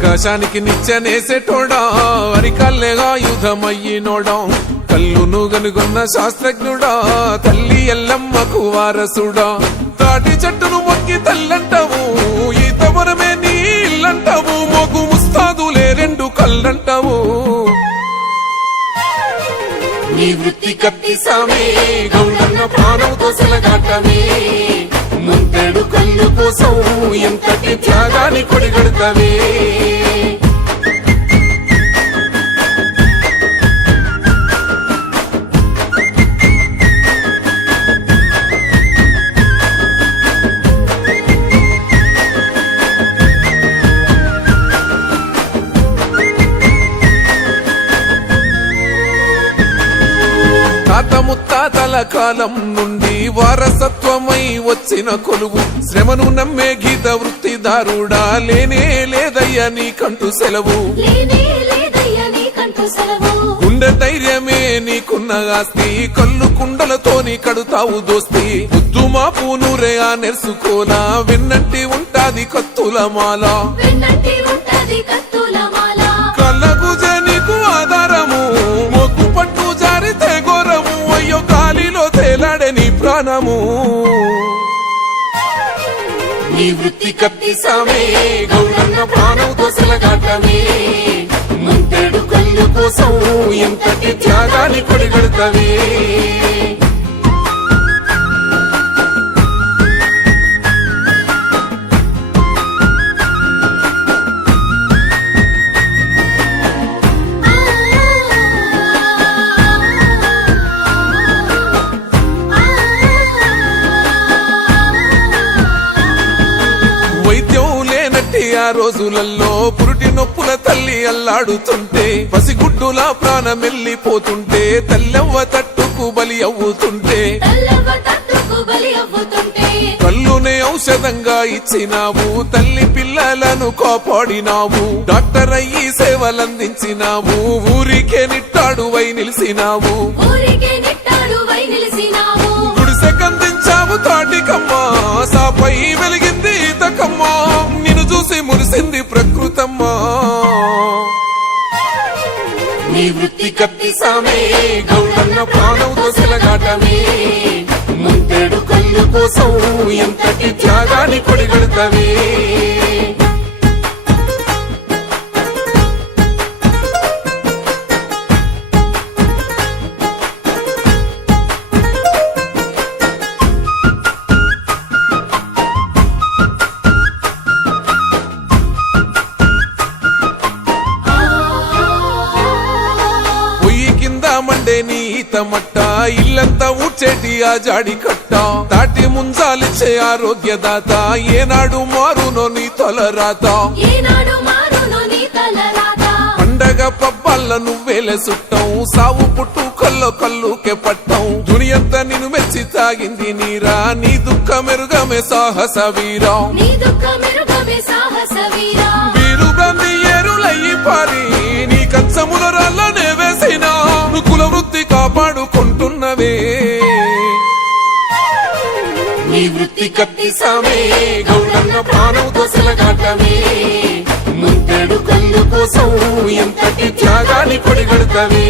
ఆకాశానికి నిచ్చెనేసేటోడా అరికల్లేగా యుధమయ్యినోడా కల్లును గనుగొన్న శాస్త్రజ్ఞుడా తల్లి ఎల్లమ్మకు వారసుడా తాటి చెట్టును మొక్కి తల్లంటావు ఈత వరమే నీ ఇల్లంటావు మొగు ముస్తాదులే రెండు కళ్ళంటావు నీ వృత్తి కత్తి సామే గౌడన్న ప్రాణం దోసలగాటమే ముంతేడు కళ్ళు కోసం ఎంతటి త్యాగాన్ని కొడిగడతావే తాత ముత్తాతల కాలం నుండి వారసత్వమై వచ్చిన కొలువు శ్రమను నమ్మే గీత వృత్తిదారుడా లేనే లేదయ్యా నీకంటూ సెలవు గుండె ధైర్యమే నీకున్న ఆస్తి కళ్ళు కుండలతోని కడుతావు దోస్తి ముద్దు మా పూనురే ఆ నెర్సుకోలా వెన్నంటి ఉంటాది కత్తుల మాల కళ్ళకు నీకు ఆధారము మొక్కు పట్టు జారితే ఘోరము అయ్యో గాలిలో తేలాడే నీ ప్రాణము నీ వృత్తి కత్తి సామే గౌడన్న ప్రాణం దోసలగాటమే ముంతేడు కళ్ళు కోసం ఎంతటి త్యాగాన్ని కొడిగడతావే ఆ రోజులలో పురుటి నొప్పుల తల్లి అల్లాడుతుంటే పసిగుడ్డులా ప్రాణమెల్లిపోతుంటే తల్లెవ్వ తట్టుకు బలి అవ్వుతుంటే కల్లునే ఔషధంగా ఇచ్చినావు తల్లి పిల్లలను కాపాడినావు డాక్టర్ అయ్యి సేవలందించినావు ఊరికే నిట్టాడువై నిలిసినావు గుడిసె కందించావు తాటికమ్మా సాపై వెలిగింది ఈతకమ్మా నిన్ను చూసి మురిసింది ప్రకృతమ్మా నీ వృత్తి కత్తి సామే గౌడన్న ప్రాణం దోసలగాటమే ముంతేడు కళ్ళు కోసం ఎంతటి త్యాగాన్ని కొడిగడతావే మండే నీ ఈతమట్ట ఇల్లంతా ఊడ్చేటి ఆ జాడి కట్ట తాటి ముంజాలిచ్చే ఆరోగ్యదాత ఏనాడు మారునో నీ తలరాత పండగ పబ్బాల్ల నువ్వేలే సుట్టం సావు పుట్టు కల్లుకే పట్టం దునియంతా నిన్ను మెచ్చి తాగింది నీరా నీ దుఃఖ మెరుగమే సాహస వీరా వీరుగంది ఏరులయ్యి పారి నీ కంచముల రాళ్ళనే వేసినా కుల వృత్తి కాపాడుకుంటున్నవే నీ వృత్తి కత్తి సామే గౌడన్న ప్రాణం దోసలగాటమే ముంతేడు కళ్ళు కోసం ఎంతటి త్యాగాన్ని కొడిగడతావే